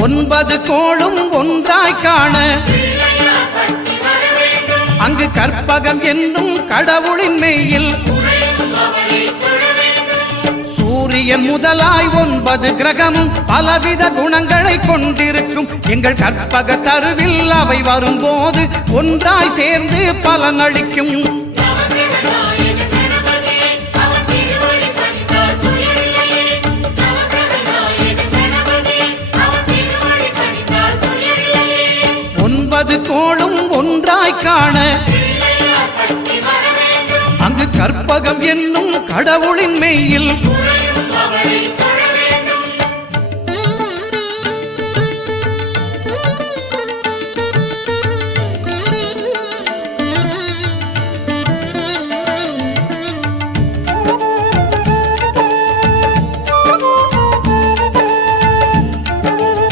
9 கோளும் ஒன்றாய் காண அங்கு கற்பகம் என்னும் கடவுளின் மெய்யில் சூரியன் முதலாய் 9 கிரகமும் பலவித குணங்களை கொண்டிருக்கும் எங்கள் கற்பக தருவில் அவை வரும்போது ஒன்றாய் சேர்ந்து பலனளிக்கும். கோளும் ஒன்றாய் காண அங்கு கற்பகம் என்னும் கடவுளின் மெய்யில்